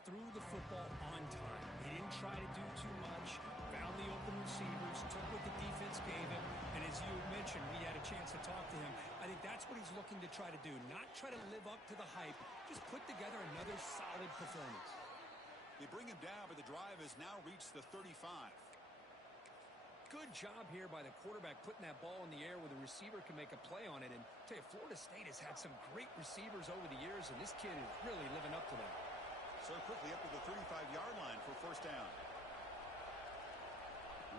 just threw the football on time. He didn't try to do too much, found the open receivers, took what the defense gave him, and as you mentioned, we had a chance to talk to him. I think that's what he's looking to try to do, not try to live up to the hype, just put together another solid performance. They bring him down, but the drive has now reached the 35. Good job here by the quarterback putting that ball in the air where the receiver can make a play on it. And I tell you, Florida State has had some great receivers over the years, and this kid is really living up to that. So quickly up to the 35-yard line for first down.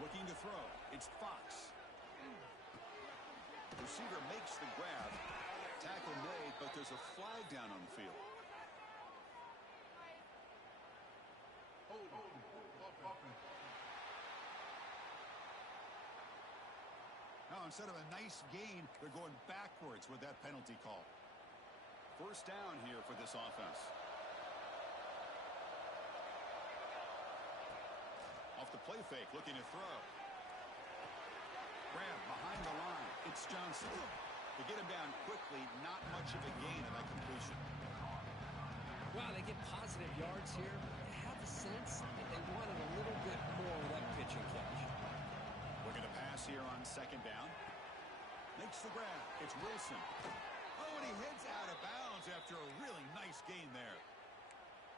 Looking to throw. It's Fox. Receiver makes the grab. Tackle made, but there's a flag down on the field. Now, instead of a nice gain, they're going backwards with that penalty call. First down here for this offense. Off the play fake, looking to throw. Grab behind the line. It's Johnson. To get him down quickly, not much of a gain of that completion. Wow, they get positive yards here. I have the sense that they wanted a little bit more with that pitch and catch. Looking to pass here on second down. Makes the grab. It's Wilson. Oh, and he heads out of bounds after a really nice gain there.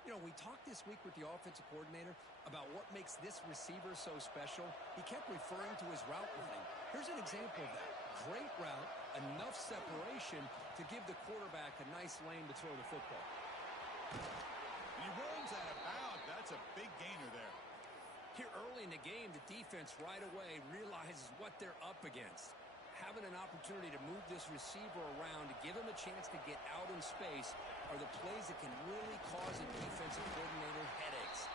You know, we talked this week with the offensive coordinator about what makes this receiver so special. He kept referring to his route running. Here's an example of that. Great route, enough separation to give the quarterback a nice lane to throw the football. He runs out of bounds. That's a big gainer there. Here early in the game, the defense right away realizes what they're up against. Having an opportunity to move this receiver around to give him a chance to get out in space are the plays that can really cause a defensive coordinator headaches.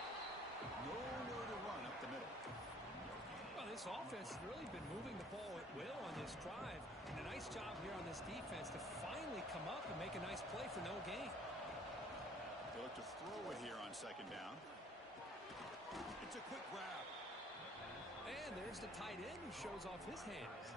Nowhere to run up the middle. Well, this offense has really been moving the ball at will on this drive. And a nice job here on this defense to finally come up and make a nice play for no gain. They look to throw it here on second down. It's a quick grab. And there's the tight end who shows off his hands.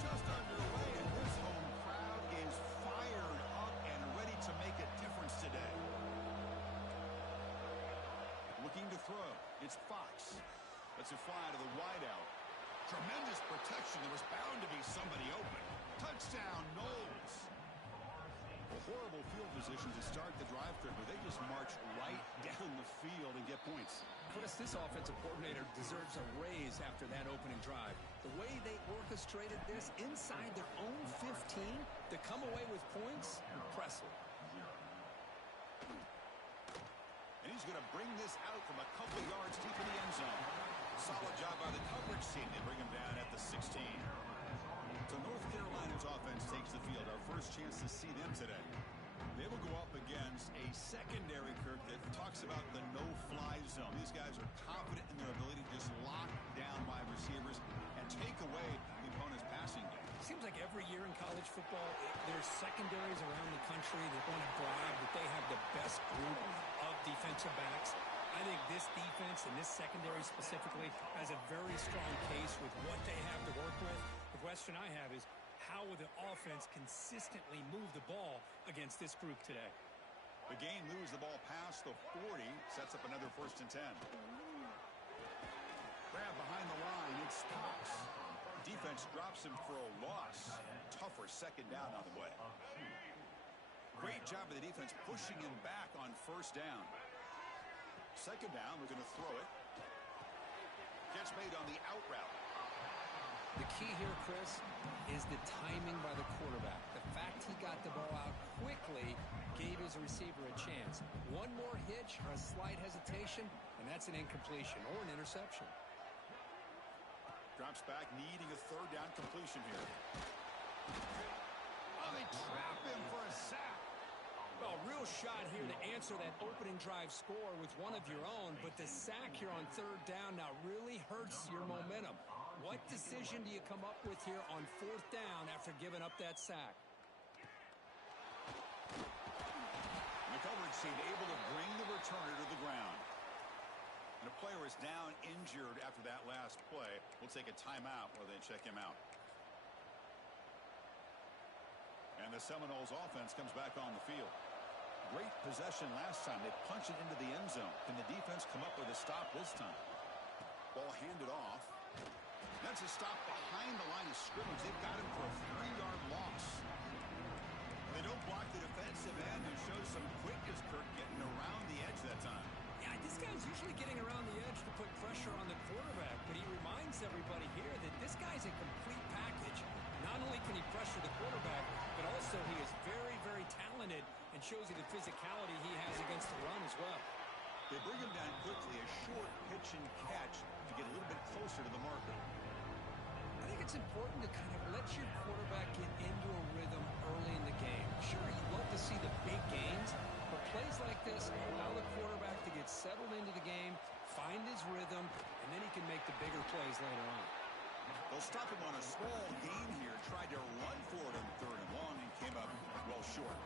Just underway, and this home crowd is fired up and ready to make a difference today. Looking to throw. It's Fox. Let's it fly to the wideout. Tremendous protection. There was bound to be somebody open. Touchdown, Knowles. A horrible field position to start the drive through, but they just march right down the field and get points. Chris, this offensive coordinator deserves a raise after that opening drive. The way they orchestrated this inside their own 15 to come away with points, impressive. And he's going to bring this out from a couple yards deep in the end zone. Solid job by the coverage team. They bring him down at the 16. So North Carolina's offense takes the field. Our first chance to see them today. They will go up against a secondary, Kirk, that talks about the no-fly zone. These guys are confident in their ability to just lock down wide receivers and take away the opponent's passing game. Seems like every year in college football, there's secondaries around the country that want to brag that they have the best group of defensive backs. I think this defense and this secondary specifically has a very strong case with what they have to work with. The question I have is, how will the offense consistently move the ball against this group today? The game moves the ball past the 40, sets up another 1st and 10. Grab behind the line, it's Fox. Defense drops him for a loss. Tougher second down on the way. Great job of the defense pushing him back on first down. Second down, we're going to throw it. Catch made on the out route. The key here, Chris, is the timing by the quarterback. The fact he got the ball out quickly gave his receiver a chance. One more hitch or a slight hesitation, and that's an incompletion or an interception. Drops back, needing a third down completion here. Oh, they trap him for a sack. Well, real shot here to answer that opening drive score with one of your own, but the sack here on third down now really hurts your momentum. What decision do you come up with here on fourth down after giving up that sack? The coverage team able to bring the returner to the ground. And a player is down injured after that last play. We'll take a timeout while they check him out. And the Seminoles offense comes back on the field. Great possession last time. They punch it into the end zone. Can the defense come up with a stop this time? Ball handed off. That's a stop behind the line of scrimmage. They've got him for a 3-yard loss. They don't block the defensive end and show some quickness, Kirk, getting around the edge that time. Yeah, this guy's usually getting around the edge to put pressure on the quarterback, but he reminds everybody here that this guy's a complete package. Not only can he pressure the quarterback, but also he is very, very talented and shows you the physicality he has against the run as well. They bring him down quickly, a short pitch and catch to get a little bit closer to the marker. I think it's important to kind of let your quarterback get into a rhythm early in the game. Sure, you love to see the big gains, but plays like this allow the quarterback to get settled into the game, find his rhythm, and then he can make the bigger plays later on. They'll stop him on a small gain here. Tried to run for it on 3rd and long and came up well short.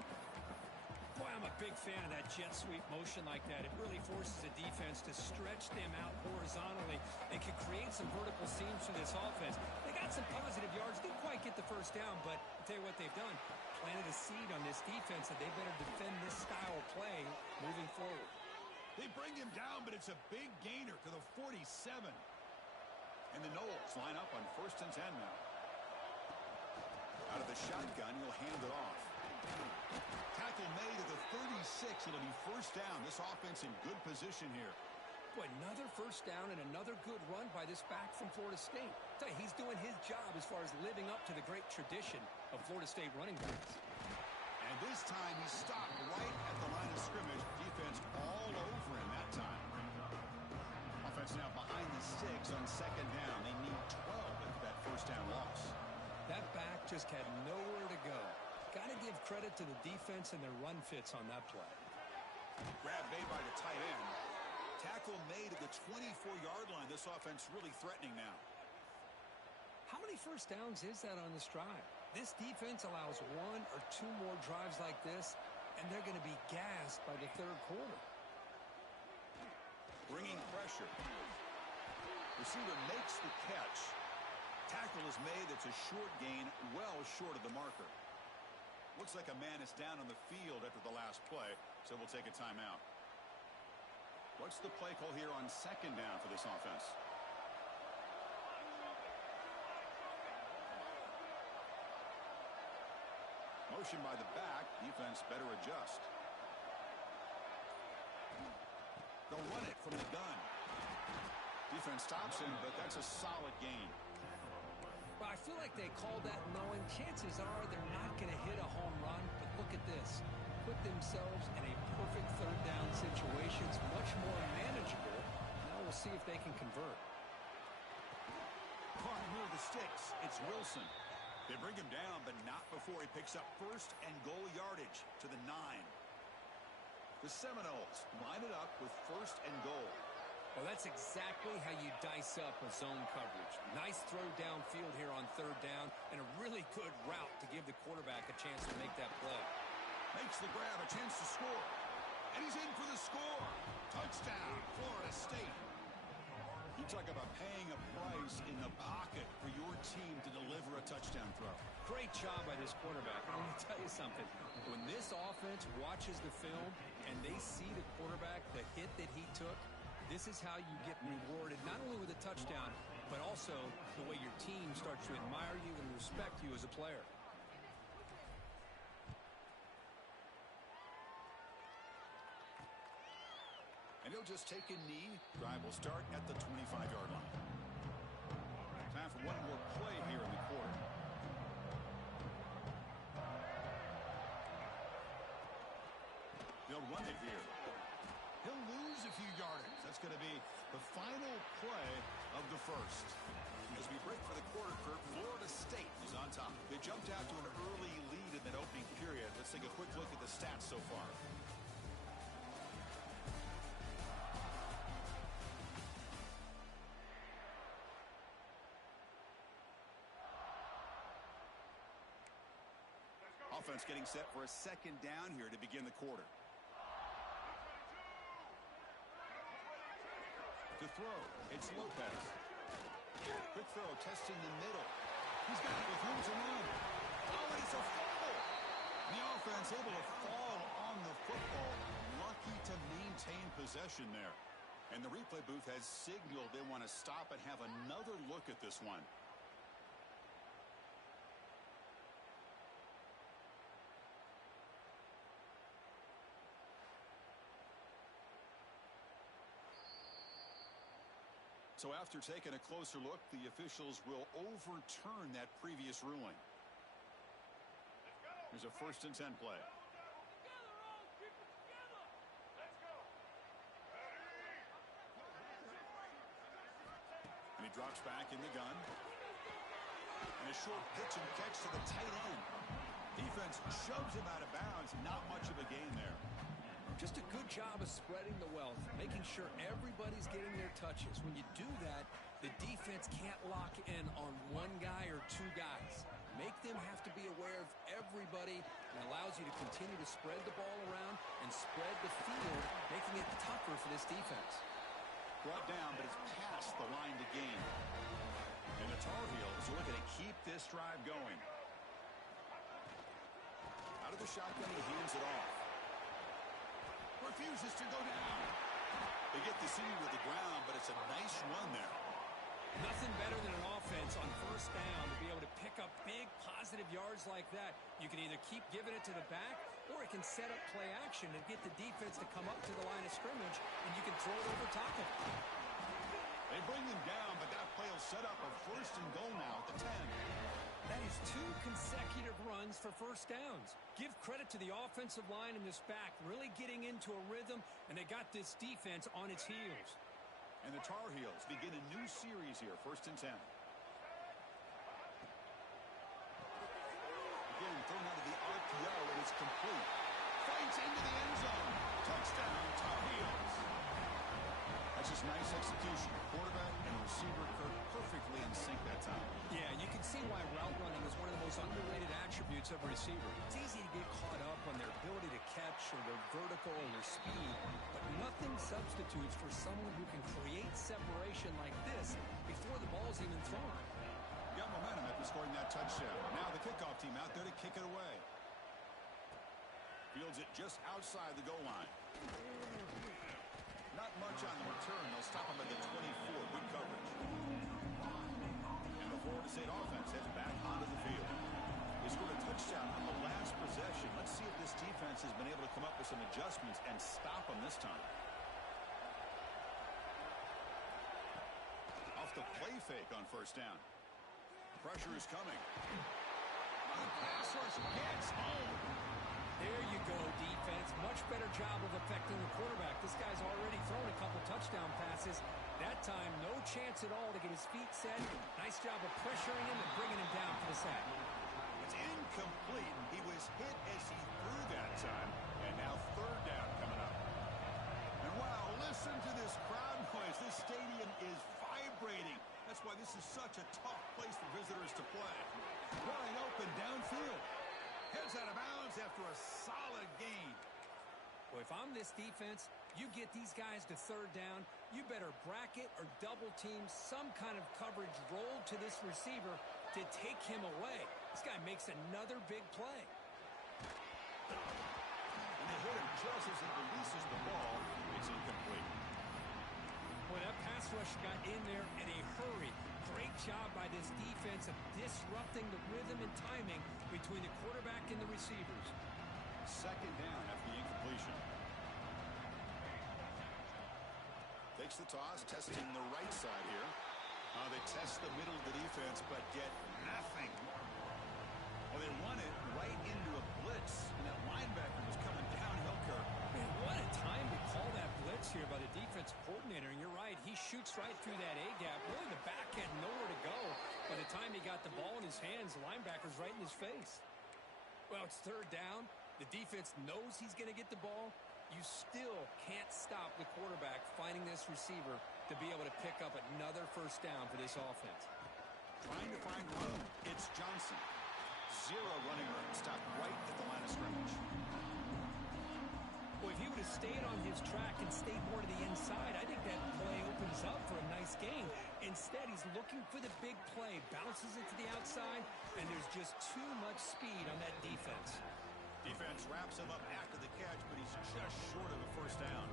Boy, I'm a big fan of that jet sweep motion like that. It really forces the defense to stretch them out horizontally and can create some vertical seams for this offense. They got some positive yards. Didn't quite get the first down, but I'll tell you what they've done. Planted a seed on this defense that they better defend this style of play moving forward. They bring him down, but it's a big gainer to the 47. And the Noles line up on 1st and 10 now. Out of the shotgun, he'll hand it off. Tackle made at the 36. It'll be 1st down. This offense in good position here. Boy, another 1st down and another good run by this back from Florida State. I'll tell you, he's doing his job as far as living up to the great tradition of Florida State running backs. And this time he stopped right at the line of scrimmage. Defense all over him that time. Offense now behind the sticks on 2nd down. They need 12 after that 1st down loss. That back just had nowhere to go. Got to give credit to the defense and their run fits on that play. Grab made by the tight end. Tackle made at the 24-yard line. This offense really threatening now. How many 1st downs is that on this drive? This defense allows 1 or 2 more drives like this, and they're going to be gassed by the 3rd quarter. Bringing pressure. Receiver makes the catch. Tackle is made. It's a short gain, well short of the marker. Looks like a man is down on the field after the last play, so we'll take a timeout. What's the play call here on 2nd down for this offense? Motion by the back. Defense better adjust. They'll run it from the gun. Defense stops him, but that's a solid gain. Well, I feel like they called that knowing chances are they're not going to hit a home run, but look at this. Put themselves in a perfect 3rd down situation. It's much more manageable. Now we'll see if they can convert. Caught near the sticks. It's Wilson. They bring him down, but not before he picks up 1st and goal yardage to the 9. The Seminoles line it up with 1st and goal. Well, that's exactly how you dice up a zone coverage. Nice throw downfield here on 3rd down, and a really good route to give the quarterback a chance to make that play. Makes the grab, a chance to score. And he's in for the score. Touchdown, Florida State. You talk about paying a price in the pocket for your team to deliver a touchdown throw. Great job by this quarterback. I'm going to tell you something. When this offense watches the film and they see the quarterback, the hit that he took, this is how you get rewarded, not only with a touchdown, but also the way your team starts to admire you and respect you as a player. And he'll just take a knee. Drive will start at the 25-yard line. Time for one more play here in the quarter. They'll run it here. He'll lose a few yardage. That's going to be the final play of the 1st. As we break for the quarter, Kirk, Florida State is on top. They jumped out to an early lead in that opening period. Let's take a quick look at the stats so far. Offense getting set for a 2nd down here to begin the quarter. To throw, it's Lopez. Quick throw, testing the middle. He's got it with room to run. Oh, and it's a fumble. The offense able to fall on the football. Lucky to maintain possession there. And the replay booth has signaled they want to stop and have another look at this one. So after taking a closer look, the officials will overturn that previous ruling. Here's a 1st and 10 play. And he drops back in the gun. And a short pitch and catch to the tight end. Defense shoves him out of bounds. Not much of a gain there. Just a good job of spreading the wealth, making sure everybody's getting their touches. When you do that, the defense can't lock in on one guy or two guys. Make them have to be aware of everybody, and allows you to continue to spread the ball around and spread the field, making it tougher for this defense. Brought down, but it's past the line to gain. And the Tar Heels are looking to keep this drive going. Out of the shotgun, he hands it off. Refuses to go down. They get the senior to the ground, but it's a nice run there. Nothing better than an offense on 1st down to be able to pick up big positive yards like that. You can either keep giving it to the back, or it can set up play action and get the defense to come up to the line of scrimmage, and you can throw it over top of it. They bring them down, but that play will set up a 1st and goal now at the 10. That is 2 consecutive runs for 1st downs. Give credit to the offensive line in this back, really getting into a rhythm, and they got this defense on its heels. And the Tar Heels begin a new series here, 1st and 10. Again, thrown out of the RPO, and it's complete. Fights into the end zone. Touchdown, Tar Heels. That's just nice execution. Quarterback and receiver Kirk perfectly in sync that time. Yeah, you can see why route running is one of the most underrated attributes of a receiver. It's easy to get caught up on their ability to catch or their vertical or their speed, but nothing substitutes for someone who can create separation like this before the ball's even thrown. Got momentum after scoring that touchdown. Now the kickoff team out there to kick it away. Fields it just outside the goal line. Not much on the return. They'll stop him at the 24. Good coverage. And the Florida State offense heads back onto the field. They scored a touchdown on the last possession. Let's see if this defense has been able to come up with some adjustments and stop them this time. Off the play fake on 1st down. Pressure is coming. The pass rush gets home. There you go, defense. Much better job of affecting the quarterback. This guy's already thrown a couple touchdown passes. That time, no chance at all to get his feet set. Nice job of pressuring him and bringing him down for the sack. It's incomplete. He was hit as he threw that time. And now 3rd down coming up. And wow, listen to this crowd noise. This stadium is vibrating. That's why this is such a tough place for visitors to play. Wide open downfield. Heads out of bounds after a solid gain. Well, if I'm this defense, you get these guys to 3rd down, you better bracket or double team some kind of coverage roll to this receiver to take him away. This guy makes another big play. And they hit him just as he releases the ball. It's incomplete. Boy, that pass rush got in there in a hurry. Great job by this defense of disrupting the rhythm and timing between the quarterback and the receivers. 2nd down after the incompletion. Takes the toss, testing the right side here. They test the middle of the defense, but get nothing. Well, they run it right into a blitz, and that linebacker was coming downhill, Kirk. Man, what a time to call that blitz here by the defensive coordinator. And you're right, he shoots right through that A-gap. Really, the back had nowhere to go. By the time he got the ball in his hands, the linebacker's right in his face. Well, it's 3rd down. The defense knows he's going to get the ball. You still can't stop the quarterback finding this receiver to be able to pick up another 1st down for this offense. Trying to find room. It's Johnson. 0 running room. Stopped right at the line of scrimmage. Well, if he would have stayed on his track and stayed more to the inside, I think that play opens up for a nice game. Instead, he's looking for the big play, bounces it to the outside, and there's just too much speed on that defense. Defense wraps him up after the catch, but he's just short of a first down.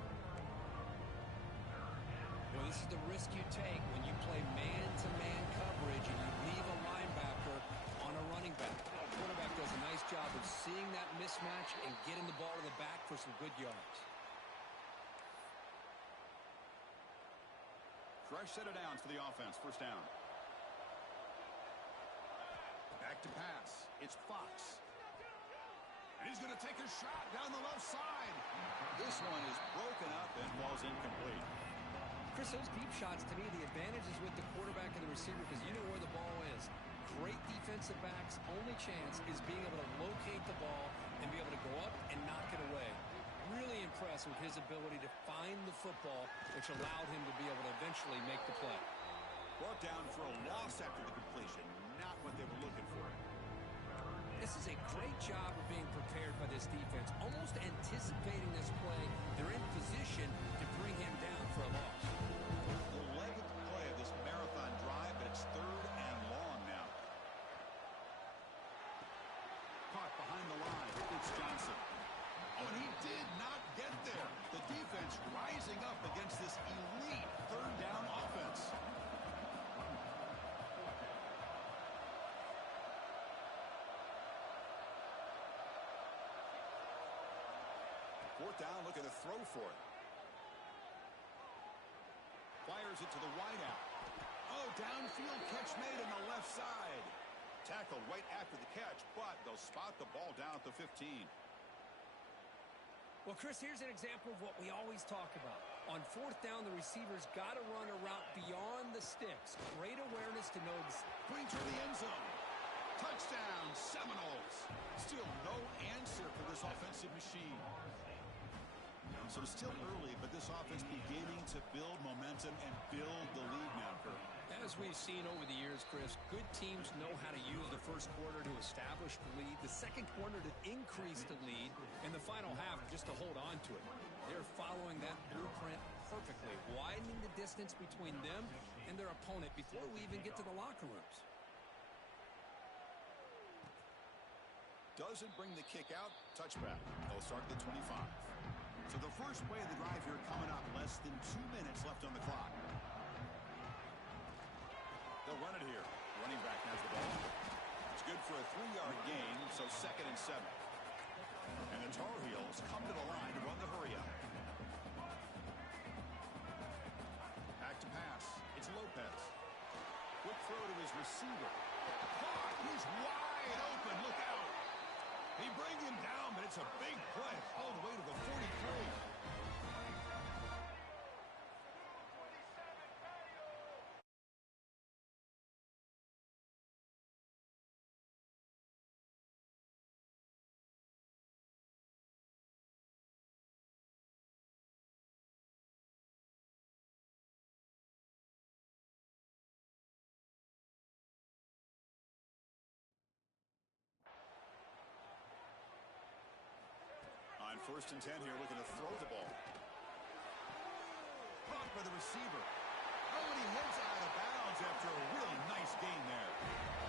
Well, this is the risk you take when you play man-to-man coverage and you leave a linebacker on a running back. The quarterback does a nice job of seeing that mismatch and getting the ball to the back for some good yards. Fresh set of downs for the offense. First down. Back to pass. It's Fox. And he's going to take a shot down the left side. This one is broken up and falls incomplete. Chris, those deep shots, to me, the advantage is with the quarterback and the receiver because you know where the ball is. Great defensive backs' only chance is being able to locate the ball and be able to go up and knock it away. Really impressed with his ability to find the football, which allowed him to be able to eventually make the play. Brought down for a loss after the completion. Not what they were looking for. This is a great job of being prepared by this defense, almost anticipating this play. They're in position to bring him down for a loss. The 11th play of this marathon drive, but it's third and long now. Caught behind the line. It's Johnson. Oh, and he did not get there. The defense rising up against this elite third down offense. Fourth down, looking to throw for it. Fires it to the wideout. Oh, downfield catch made on the left side. Tackled right after the catch, but they'll spot the ball down at the 15. Well, Chris, here's an example of what we always talk about. On fourth down, the receiver's got to run a route beyond the sticks. Great awareness to know. Bring to the end zone. Touchdown, Seminoles. Still no answer for this offensive machine. So it's still early, but this offense beginning to build momentum and build the lead now, Kurt. As we've seen over the years, Chris, good teams know how to use the first quarter to establish the lead, the second quarter to increase the lead, and the final half just to hold on to it. They're following that blueprint perfectly, widening the distance between them and their opponent before we even get to the locker rooms. Doesn't bring the kick out. Touchback. They'll start at the 25. So the first play of the drive here coming up. Less than 2 minutes left on the clock. They'll run it here. Running back has the ball. It's good for a 3-yard gain, so 2nd and 7. And the Tar Heels come to the line to run the hurry up. Back to pass. It's Lopez. Quick throw to his receiver. Caught. He's wide open. Look out. He brings him down, but it's a big play all the way to the 43. On 1st and 10 here, looking to throw the ball. Caught by the receiver. Oh, and he heads out of bounds after a really nice gain there.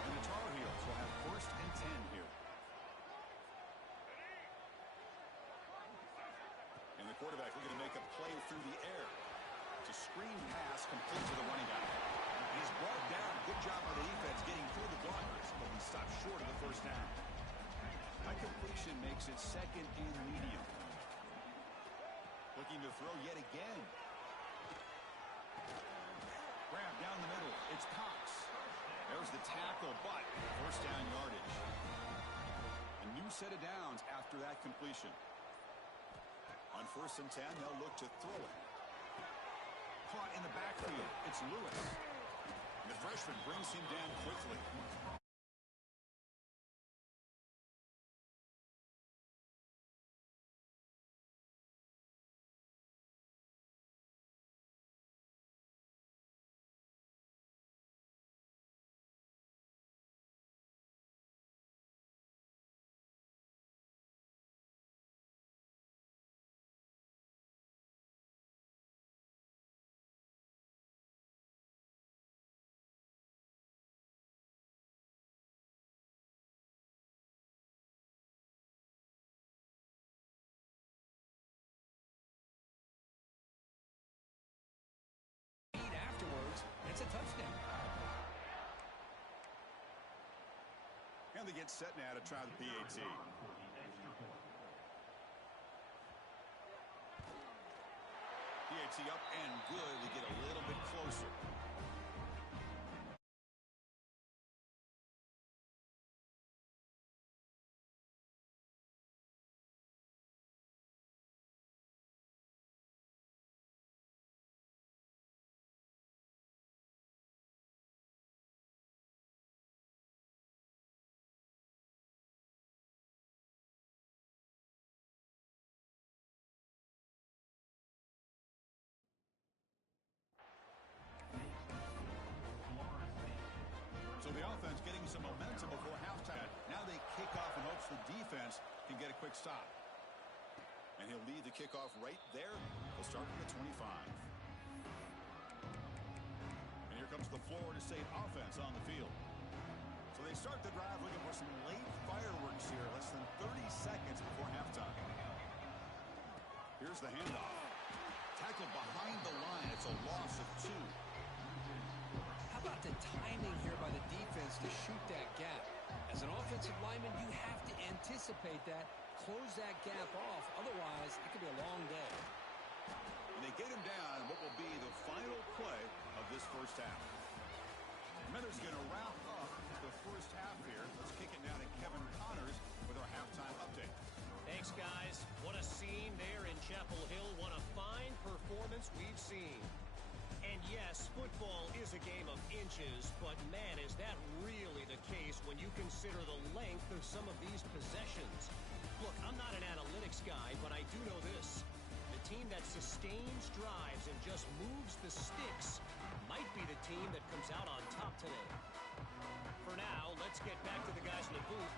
And the Tar Heels will have 1st and 10 here. And the quarterback looking to make a play through the air. It's a screen pass complete to the running back. He's brought down. Good job by the defense getting through the blockers, but he stopped short of the first down. That completion makes it 2nd and medium. Looking to throw yet again. Grab down the middle. It's Cox. There's the tackle, but 1st down yardage. A new set of downs after that completion. On 1st and 10, they'll look to throw it. Caught in the backfield. It's Lewis. The freshman brings him down quickly. And they get set now to try the PAT. PAT up and good. They get a little bit closer. So the offense getting some momentum before halftime. Now they kick off in hopes the defense can get a quick stop. And he'll lead the kickoff right there. They'll start from the 25. And here comes the Florida State offense on the field. So they start the drive looking for some late fireworks here. Less than 30 seconds before halftime. Here's the handoff. Tackled behind the line. It's a loss of 2. How about the timing here by the defense to shoot that gap? As an offensive lineman, you have to anticipate that, close that gap off. Otherwise, it could be a long day. And they get him down what will be the final play of this first half. Miller's going to wrap up the first half here. Let's kick it now to Kevin Connors with our halftime update. Thanks, guys. What a scene there in Chapel Hill. What a fine performance we've seen. And yes, football is a game of inches, but man, is that really the case when you consider the length of some of these possessions. Look, I'm not an analytics guy, but I do know this. The team that sustains drives and just moves the sticks might be the team that comes out on top today. For now, let's get back to the guys in the booth.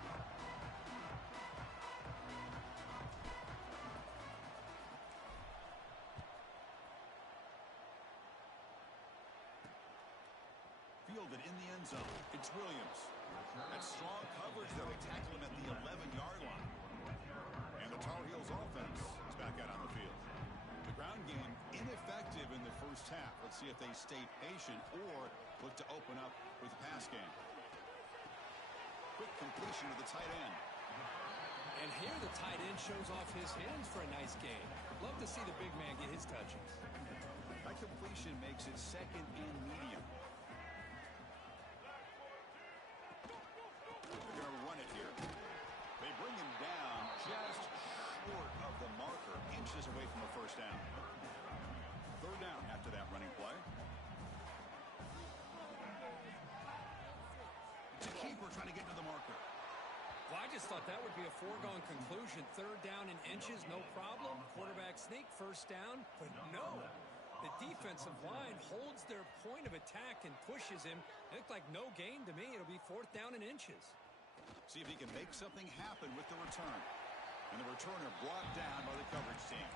Fielded in the end zone. It's Williams. That strong coverage, though. They tackle him at the 11-yard line. And the Tar Heels offense is back out on the field. The ground game ineffective in the first half. Let's see if they stay patient or look to open up with the pass game. Quick completion to the tight end. And here the tight end shows off his hands for a nice game. Love to see the big man get his touches. That completion makes it second and medium. They're going to run it here. They bring him down just short of the marker, inches away from a first down. Third down after that running play. It's a keeper trying to get to the marker. Well, I just thought that would be a foregone conclusion. Third down in inches, no problem. Quarterback sneak, first down. But no, the defensive line holds their point of attack and pushes him. It looked like no gain to me. It'll be fourth down in inches. See if he can make something happen with the return. And the returner brought down by the coverage team.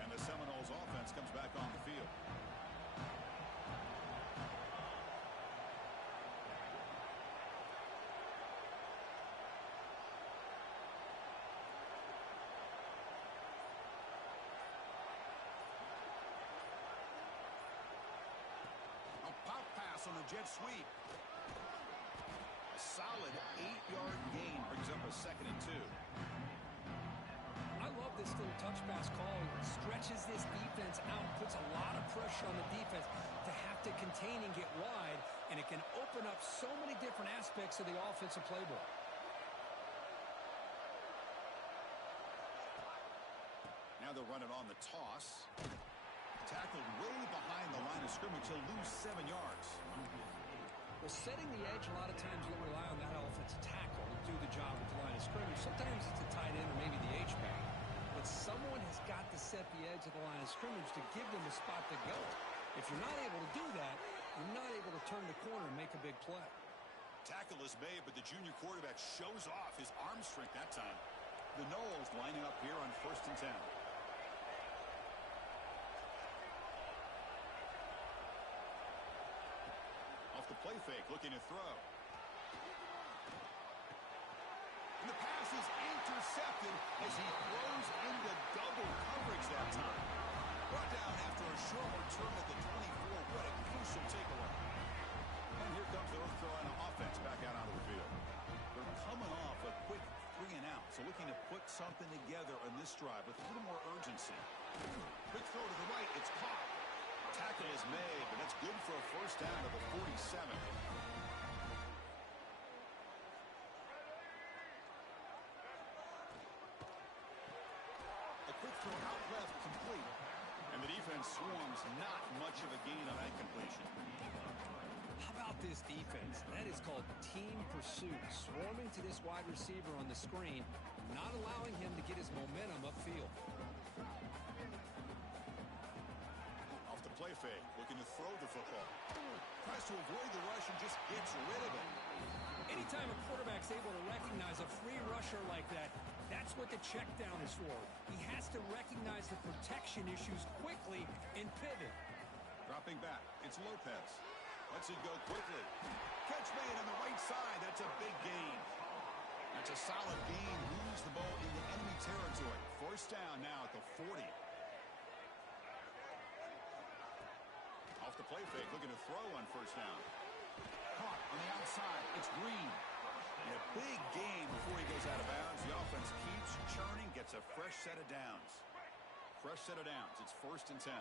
And the Seminoles offense comes back on the field. A pop pass on the jet sweep. A solid 8-yard gain brings up a 2nd and 2. I love this little touch pass call. It stretches this defense out, puts a lot of pressure on the defense to have to contain and get wide, and it can open up so many different aspects of the offensive playbook. Now they'll run it on the toss. Tackled way behind the line of scrimmage. He'll lose 7 yards. Well, setting the edge, a lot of times you'll rely on that offensive tackle to do the job at the line of scrimmage. Sometimes it's a tight end or maybe the H-back. But someone has got to set the edge of the line of scrimmage to give them a spot to go. If you're not able to do that, you're not able to turn the corner and make a big play. Tackle is made, but the junior quarterback shows off his arm strength that time. The Noles lining up here on 1st and 10. Off the play fake, looking to throw. And the pass is intercepted as he throws into double coverage that time. Brought down after a short return at the 24. What a crucial takeaway. And here comes the North Carolina offense back out onto the field. They're coming off a quick 3 and out, so looking to put something together on this drive with a little more urgency. Quick throw to the right. It's caught. Tackle is made, but that's good for a first down to the 47. A quick throw out left, complete. And the defense swarms, not much of a gain on that completion. How about this defense? That is called team pursuit. Swarming to this wide receiver on the screen, not allowing him to get his momentum upfield. Off the play fake, looking to throw the football. Tries to avoid the rush and just gets rid of it. Anytime a quarterback's able to recognize a free rusher like that, that's what the check down is for. He has to recognize the protection issues quickly and pivot. Dropping back, it's Lopez. Lets it go quickly. Catch made on the right side. That's a big gain. That's a solid gain. Moves the ball into enemy territory. First down now at the 40. Off the play fake, looking to throw on first down. Caught on the outside. It's Green. And a big gain before he goes out of bounds. The offense keeps churning, gets a fresh set of downs. Fresh set of downs. It's 1st and 10.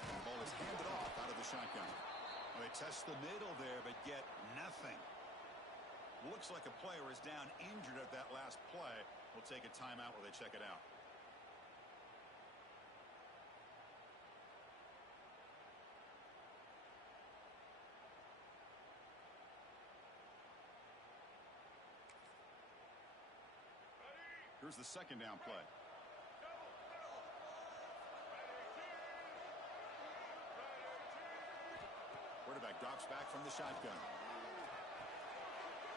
The ball is handed off out of the shotgun. Well, they test the middle there, but get nothing. Looks like a player is down injured at that last play. We'll take a timeout while they check it out. Here's the second down play. Quarterback drops back from the shotgun.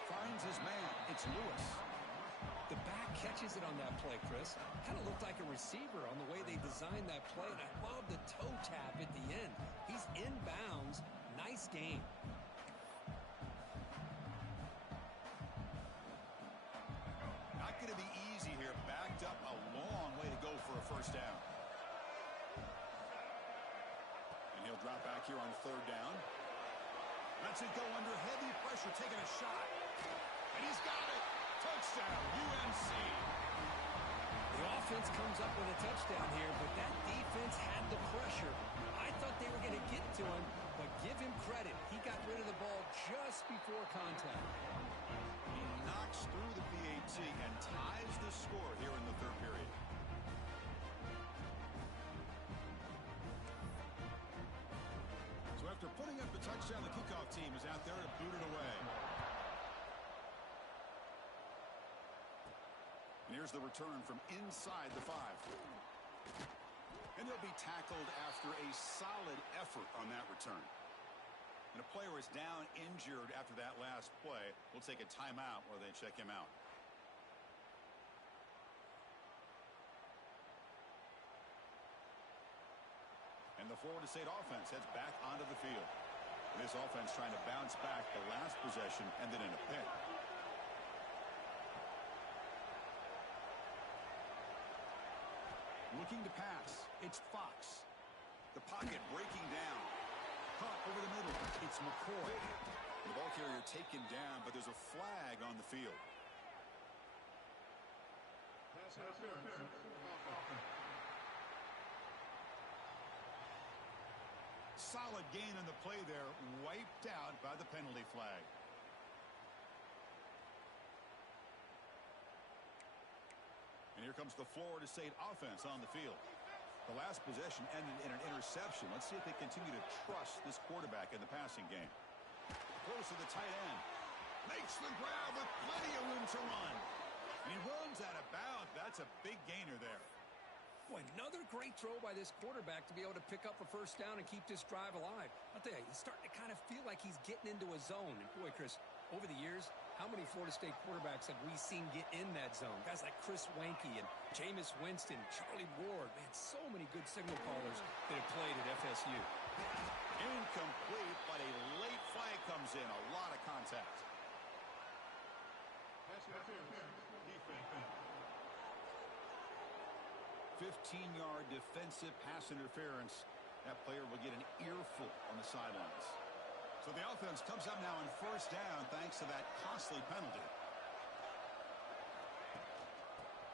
Finds his man. It's Lewis. The back catches it on that play, Chris. Kind of looked like a receiver on the way they designed that play, and I love the toe tap at the end. He's inbounds. Nice game. Not going to be easy here. Backed up a long way to go for a first down. And he'll drop back here on 3rd down. Lets it go under heavy pressure, taking a shot. And he's got it. Touchdown, UNC. The offense comes up with a touchdown here, but that defense had the pressure. I thought they were going to get to him, but give him credit. He got rid of the ball just before contact. He knocks through the PAT and ties the score here in the 3rd period. So after putting up the touchdown, the kickoff team is out there to boot it away. And here's the return from inside the 5. And they'll be tackled after a solid effort on that return. And a player is down injured after that last play. We'll take a timeout while they check him out. And the Florida State offense heads back onto the field. This offense trying to bounce back the last possession, ended in a pick. Looking to pass. It's Fox. The pocket breaking down. Caught over the middle. It's McCoy. The ball carrier taken down, but there's a flag on the field. Solid gain on the play there. Wiped out by the penalty flag. And here comes the Florida State offense on the field. The last possession ended in an interception. Let's see if they continue to trust this quarterback in the passing game. Close to the tight end. Makes the grab with plenty of room to run. And he runs out of bounds. That's a big gainer there. Boy, another great throw by this quarterback to be able to pick up a first down and keep this drive alive. I'll tell you, he's starting to kind of feel like he's getting into a zone. And boy, Chris, over the years, how many Florida State quarterbacks have we seen get in that zone? Guys like Chris Wanke and Jameis Winston, Charlie Ward. Man, so many good signal callers that have played at FSU. Incomplete, but a late flag comes in. A lot of contact. 15-yard defensive pass interference That player will get an earful on the sidelines. So the offense comes up now on first down thanks to that costly penalty.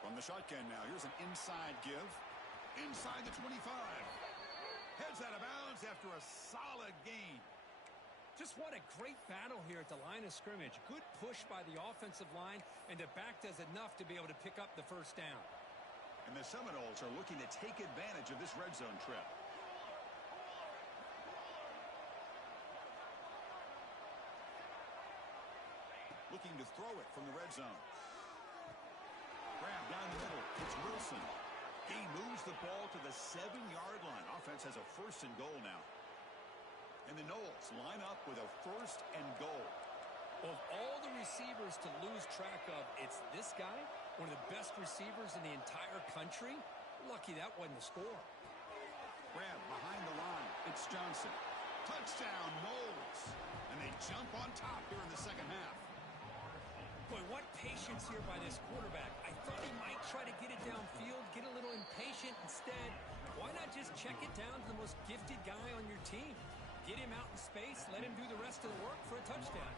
From the shotgun now, here's an inside give. Inside the 25. Heads out of bounds after a solid gain. Just what a great battle here at the line of scrimmage. Good push by the offensive line, and the back does enough to be able to pick up the first down. And the Seminoles are looking to take advantage of this red zone trip. Looking to throw it from the red zone. Grab down the middle. It's Wilson. He moves the ball to the 7-yard line. Offense has a first and goal now. And the Noles line up with a first and goal. Of all the receivers to lose track of, it's this guy, one of the best receivers in the entire country. Lucky that wasn't the score. Grab behind the line. It's Johnson. Touchdown, Noles. And they jump on top here in the second half. Boy, what patience here by this quarterback. I thought he might try to get it downfield, get a little impatient. Instead, why not just check it down to the most gifted guy on your team? Get him out in space, let him do the rest of the work for a touchdown.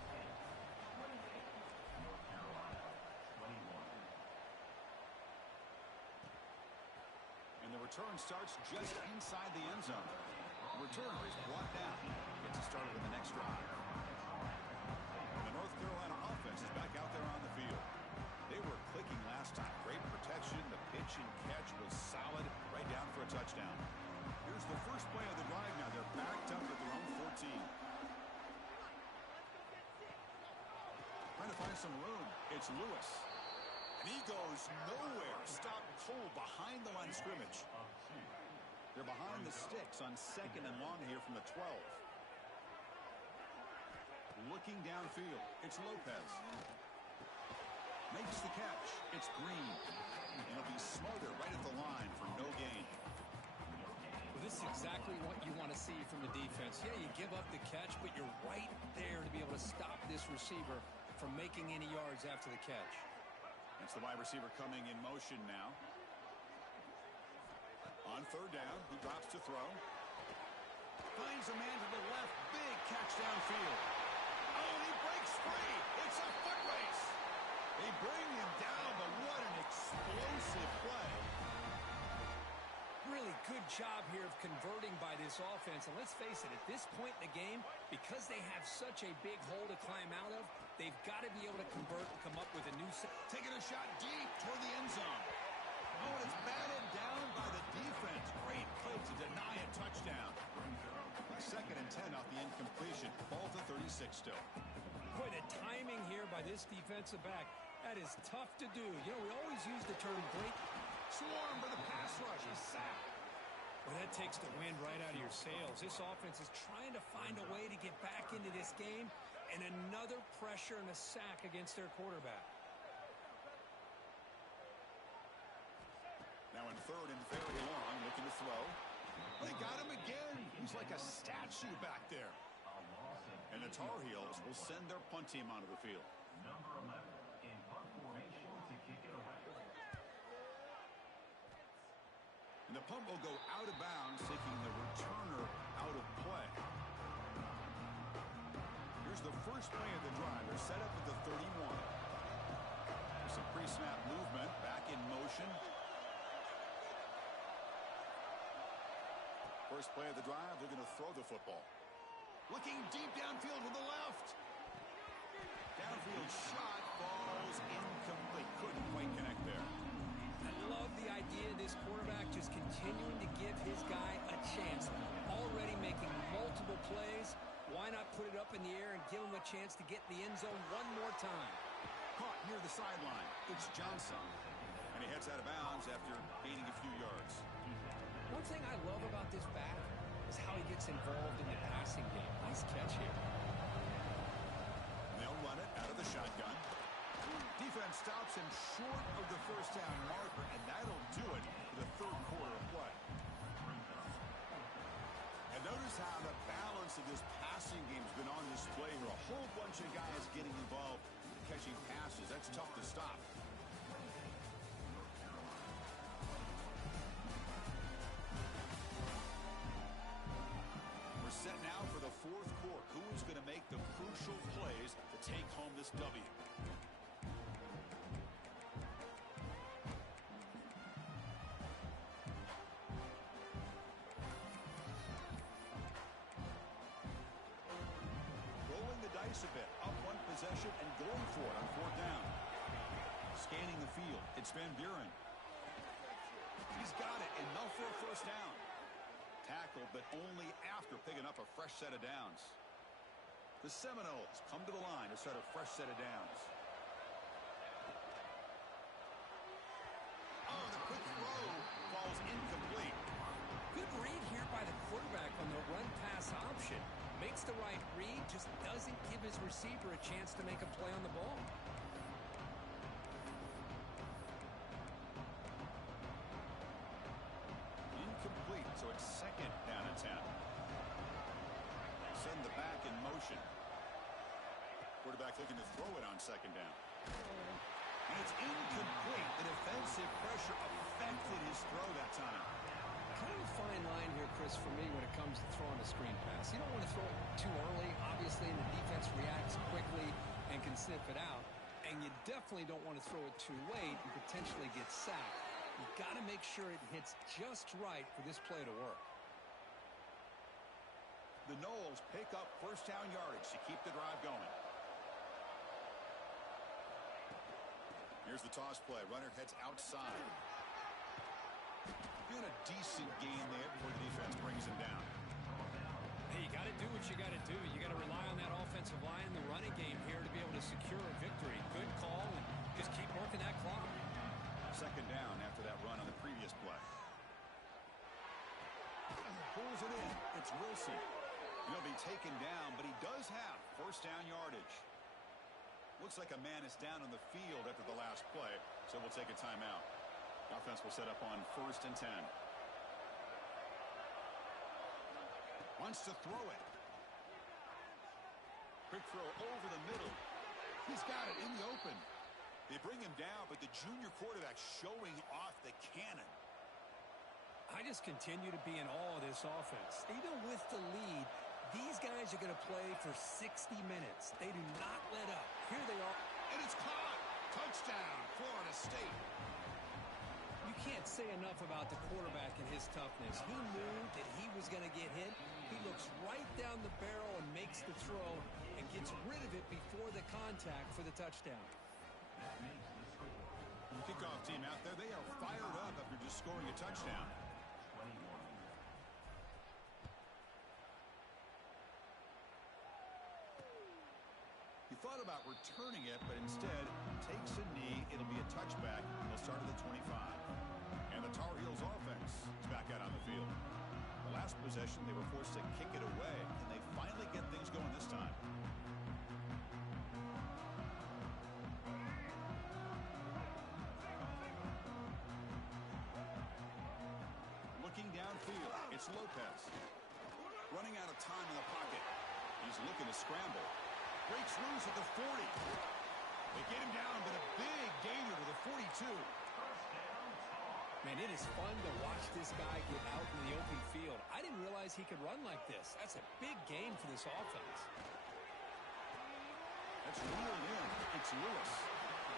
And the return starts just inside the end zone. The returner is brought down. Gets it started on the next drive. And the North Carolina offense is back out there on the field. They were clicking last time. Great protection. The pitch and catch was solid. Right down for a touchdown. Here's the first play of the drive now. They're backed up at their own 14. Trying to find some room. It's Lewis. And he goes nowhere. Stopped cold behind the line of scrimmage. They're behind the sticks on second and long here from the 12. Looking downfield. It's Lopez. Makes the catch. It's Green. And he'll be smothered right at the line for no gain. Well, this is exactly what you want to see from the defense. Yeah, you give up the catch, but you're right there to be able to stop this receiver from making any yards after the catch. That's the wide receiver coming in motion now. On third down, he drops to throw. Finds a man to the left. Big catch downfield. Oh, and he breaks free. It's a foot race. They bring him down, but what an explosive play. Really good job here of converting by this offense. And let's face it, at this point in the game, because they have such a big hole to climb out of, they've got to be able to convert and come up with a new set. Taking a shot deep toward the end zone. Oh, and it's batted down by the defense. Great play to deny a touchdown. Second and 10 off the incompletion. Ball to 36 still. Boy, the timing here by this defensive back, that is tough to do. You know, we always use the term break. Swarm for the pass rush. He's sacked. Well, that takes the wind right out of your sails. This offense is trying to find a way to get back into this game, and another pressure and a sack against their quarterback. Now in third and very long, looking to throw. They got him again. He's like a statue back there. And the Tar Heels will send their punt team onto the field. Number 11 in punt formation to kick it away. And the punt will go out of bounds, taking the returner out of play. Here's the first play of the drive. They're set up at the 31. There's some pre-snap movement, back in motion. First play of the drive, they're going to throw the football. Looking deep downfield to the left. Downfield shot falls incomplete. Couldn't quite connect there. I love the idea of this quarterback just continuing to give his guy a chance. Already making multiple plays. Why not put it up in the air and give him a chance to get in the end zone one more time? Caught near the sideline. It's Johnson. And he heads out of bounds after gaining a few yards. One thing I love about this back is how he gets involved in the passing game. Nice catch here. They'll run it out of the shotgun. Defense stops him short of the first down marker, and that'll do it for the third quarter of play. And notice how the balance of this passing game has been on display here. A whole bunch of guys getting involved catching passes. That's tough to stop. W. Rolling the dice a bit, up one possession and going for it on fourth down. Scanning the field, it's Van Buren. He's got it, and enough for a first down. Tackled, but only after picking up a fresh set of downs. The Seminoles come to the line to start a fresh set of downs. Oh, the quick throw falls incomplete. Good read here by the quarterback on the run-pass option. Makes the right read, just doesn't give his receiver a chance to make a play on the ball. Incomplete, so it's second down and 10. Send the back in motion. Quarterback looking to throw it on second down. And it's incomplete. The defensive pressure affected his throw that time. Kind of a fine line here, Chris, for me when it comes to throwing a screen pass. You don't want to throw it too early, obviously, and the defense reacts quickly and can sniff it out. And you definitely don't want to throw it too late and potentially get sacked. You've got to make sure it hits just right for this play to work. The Noles pick up first down yardage to keep the drive going. Here's the toss play. Runner heads outside. Doing a decent gain there before the defense brings him down. Hey, you got to do what you got to do. You got to rely on that offensive line in the running game here to be able to secure a victory. Good call, and just keep working that clock. Second down after that run on the previous play. Pulls it in. It's Wilson. He'll be taken down, but he does have first down yardage. Looks like a man is down on the field after the last play, so we'll take a timeout. Offense will set up on 1st and 10. Wants to throw it. Quick throw over the middle. He's got it in the open. They bring him down, but the junior quarterback showing off the cannon. I just continue to be in awe of this offense. Even with the lead, these guys are going to play for 60 minutes. They do not let up. Here they are. And it's caught. Touchdown, Florida State. You can't say enough about the quarterback and his toughness. He knew that he was going to get hit. He looks right down the barrel and makes the throw and gets rid of it before the contact for the touchdown. Kickoff team out there, they are fired up after just scoring a touchdown. He thought about returning it, but instead takes a knee. It'll be a touchback. They'll start at the 25. And the Tar Heels offense is back out on the field. The last possession, they were forced to kick it away. Can they finally get things going this time? Looking downfield, it's Lopez. Running out of time in the pocket. He's looking to scramble. Breaks loose at the 40. They get him down, but a big gainer to the 42. Man, it is fun to watch this guy get out in the open field. I didn't realize he could run like this. That's a big game for this offense. That's reeled in. It's Lewis.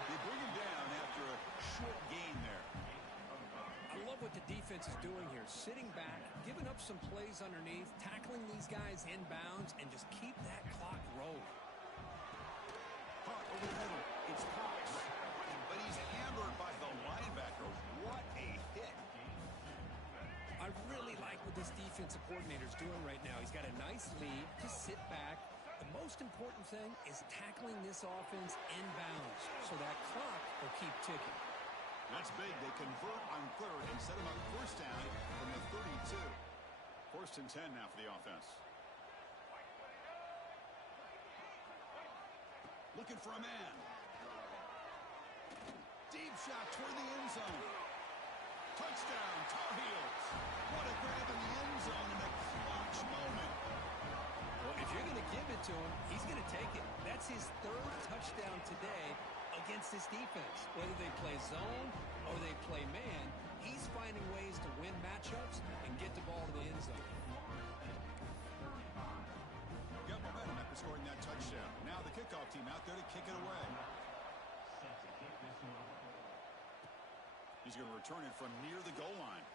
They bring him down after a short gain there. I love what the defense is doing here. Sitting back, giving up some plays underneath, tackling these guys inbounds, and just keep that clock rolling. Caught over the middle. It's Cox. But he's hammered by the linebacker. What a hit. I really like what this defensive coordinator is doing right now. He's got a nice lead to sit back. The most important thing is tackling this offense inbounds so that clock will keep ticking. That's big. They convert on third and set him up first down from the 32. 1st and 10 now for the offense. Looking for a man. Deep shot toward the end zone. Touchdown, Tar Heels. What a grab in the end zone in a clutch moment. Well, if you're going to give it to him, he's going to take it. That's his 3rd touchdown today against this defense. Whether they play zone or they play man, he's finding ways to win matchups and get the ball to the end zone. Got momentum after scoring that touchdown. Now the kickoff team out there to kick it away. Set to kick this one. He's going to return it from near the goal line.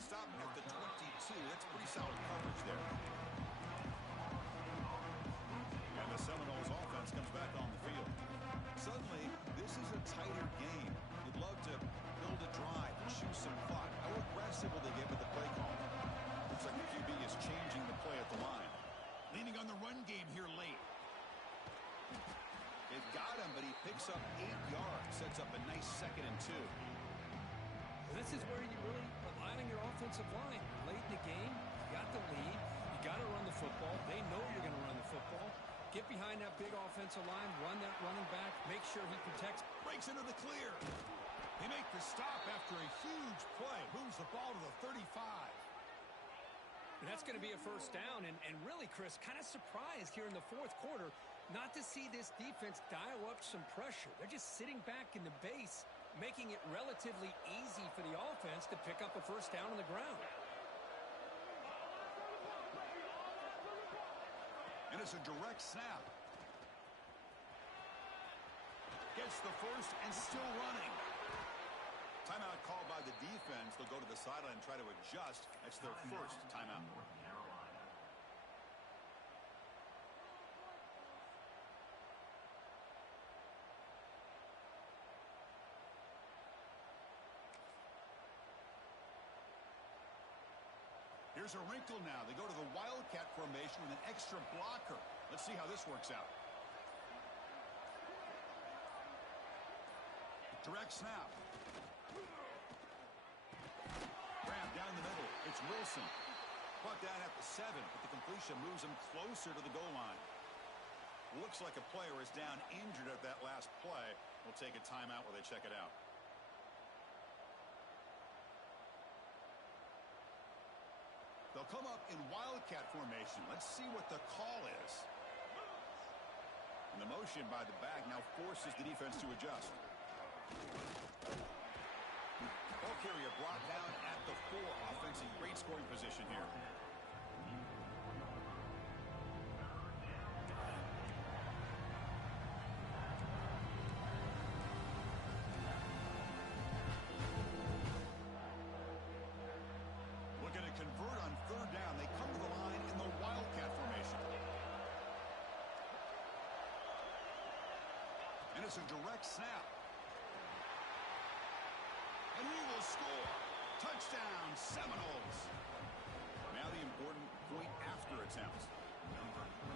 Stopping at the 22. That's pretty solid coverage there. And the Seminoles offense comes back on the field. Suddenly, this is a tighter game. You'd love to build a drive, choose some clock. How aggressive will they get with the play call? Looks like the QB is changing the play at the line. Leaning on the run game here late. They've got him, but he picks up 8 yards. Sets up a nice 2nd and 2. This is where you really rely on your offensive line. Late in the game, you got the lead. You got to run the football. They know you're going to run the football. Get behind that big offensive line, run that running back, make sure he protects. Breaks into the clear. They make the stop after a huge play. Moves the ball to the 35. And that's going to be a first down. And really, Chris, kind of surprised here in the fourth quarter not to see this defense dial up some pressure. They're just sitting back in the base, making it relatively easy for the offense to pick up a first down on the ground. And it's a direct snap. Gets the first and still running. Timeout called by the defense. They'll go to the sideline and try to adjust. That's their first timeout. Here's a wrinkle now. They go to the Wildcat formation with an extra blocker. Let's see how this works out. Direct snap. Grab down the middle. It's Wilson. Brought down at the 7, but the completion moves him closer to the goal line. Looks like a player is down injured at that last play. We'll take a timeout while they check it out. They'll come up in Wildcat formation. Let's see what the call is. And the motion by the back now forces the defense to adjust. Ball carrier brought down at the 4. Offensive great scoring position here. Looking to convert on 3rd down. They come to the line in the Wildcat formation. And it's a direct snap. And he will score. Touchdown, Seminoles. Now the important point after attempt.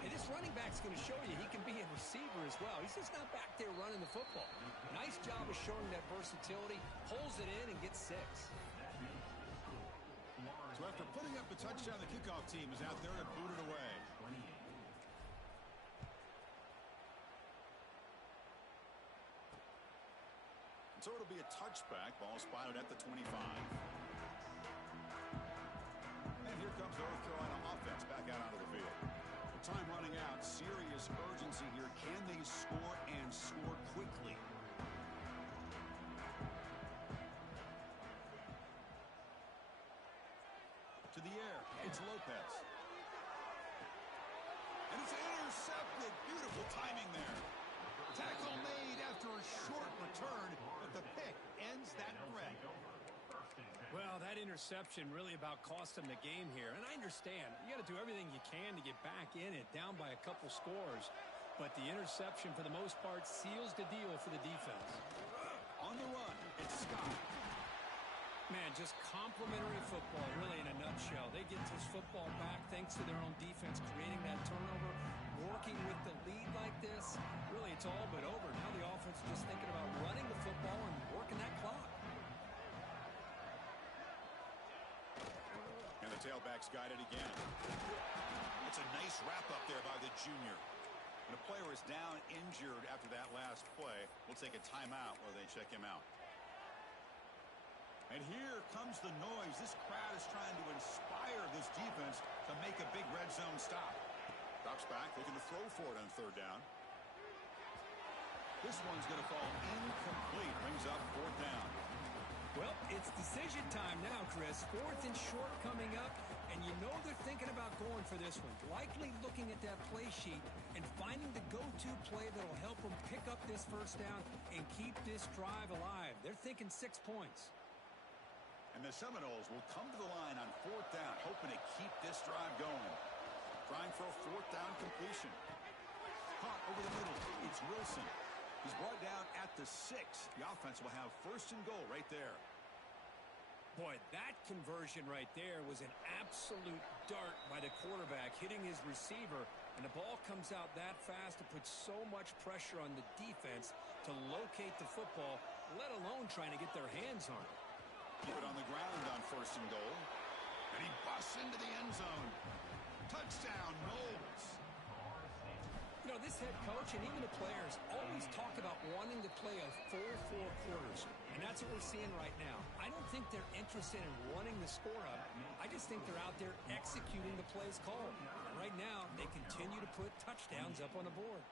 Hey, this running back's going to show you he can be a receiver as well. He's just not back there running the football. Nice job of showing that versatility. Pulls it in and gets 6. So after putting up a touchdown, the kickoff team is out there to boot it away. And so it'll be a touchback. Ball spotted at the 25. And here comes the North Carolina offense back out onto the field. With time running out, serious urgency here. Can they score and score quickly? To the air, it's Lopez. And it's intercepted. Beautiful timing there. Tackle made after a short return, but the pick ends that threat. Well, that interception really about cost them the game here. And I understand. You got to do everything you can to get back in it, down by a couple scores. But the interception, for the most part, seals the deal for the defense. On the run, it's Scott. Man, just complimentary football, really, in a nutshell. They get this football back thanks to their own defense, creating that turnover, working with the lead like this. Really, it's all but over. Now the offense is just thinking about running the football and working that clock. And the tailback's got it again. It's a nice wrap-up there by the junior. And a player is down injured after that last play. We'll take a timeout while they check him out. And here comes the noise. This crowd is trying to inspire this defense to make a big red zone stop. Drops back, looking to throw for it on 3rd down. This one's going to fall incomplete. Brings up 4th down. Well, it's decision time now, Chris. 4th and short coming up, and you know they're thinking about going for this one. Likely looking at that play sheet and finding the go this first down and keep this drive alive. They're thinking 6 points. And the Seminoles will come to the line on 4th down, hoping to keep this drive going. Trying for a 4th down completion. Caught over the middle. It's Wilson. He's brought down at the 6. The offense will have 1st and goal right there. Boy, that conversion right there was an absolute dart by the quarterback, hitting his receiver, and the ball comes out that fast. It puts so much pressure on the defense to locate the football, let alone trying to get their hands on it. Keep it on the ground on 1st and goal. And he busts into the end zone. Touchdown, Knowles. You know, this head coach and even the players always talk about wanting to play a full 4 quarters. And that's what we're seeing right now. I don't think they're interested in running the score up. I just think they're out there executing the plays called. And right now, they continue to put touchdowns up on the board.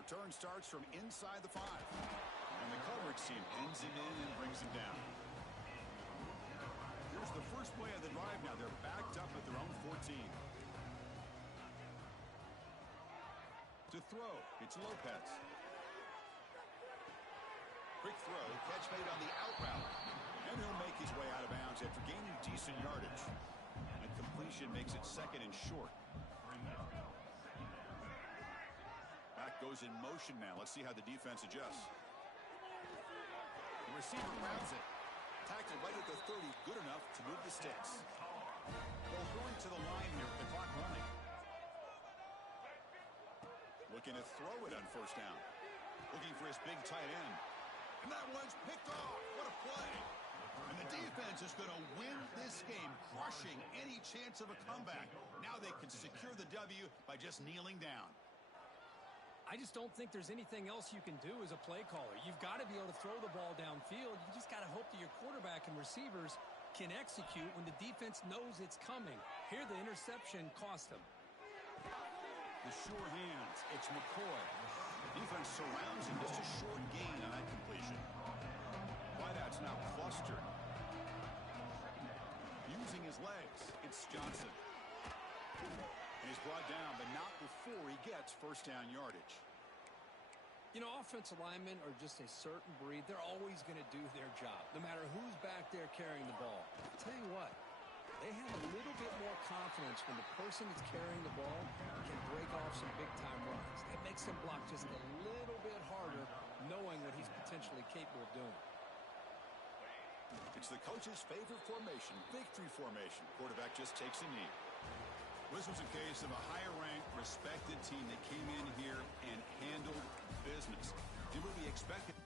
Return starts from inside the 5. And the coverage team ends him in and brings him down. Here's the first play of the drive now. They're backed up at their own 14. To throw, it's Lopez. Quick throw, catch made on the out route. And he'll make his way out of bounds after gaining decent yardage. And completion makes it 2nd and short. Back goes in motion now. Let's see how the defense adjusts. The receiver grabs it. Tackled right at the 30. Good enough to move the sticks. Well, going to the line here with the clock running. Looking to throw it on 1st down. Looking for his big tight end. And that one's picked off. What a play. And the defense is going to win this game, crushing any chance of a comeback. Now they can secure the W by just kneeling down. I just don't think there's anything else you can do as a play caller. You've got to be able to throw the ball downfield. You just got to hope that your quarterback and receivers can execute when the defense knows it's coming. Here, the interception cost them. The sure hands. It's McCoy. The defense surrounds him. Just a short gain on that completion. Wideout's now clustered. Using his legs. It's Johnson. And he's brought down, but not before he gets 1st down yardage. You know, offensive linemen are just a certain breed. They're always going to do their job, no matter who's back there carrying the ball. I'll tell you what, they have a little bit more confidence when the person that's carrying the ball can break off some big-time runs. It makes them block just a little bit harder, knowing what he's potentially capable of doing. It's the coach's favorite formation, victory formation. Quarterback just takes a knee. This was a case of a higher-ranked, respected team that came in here and handled business. Did what we expected.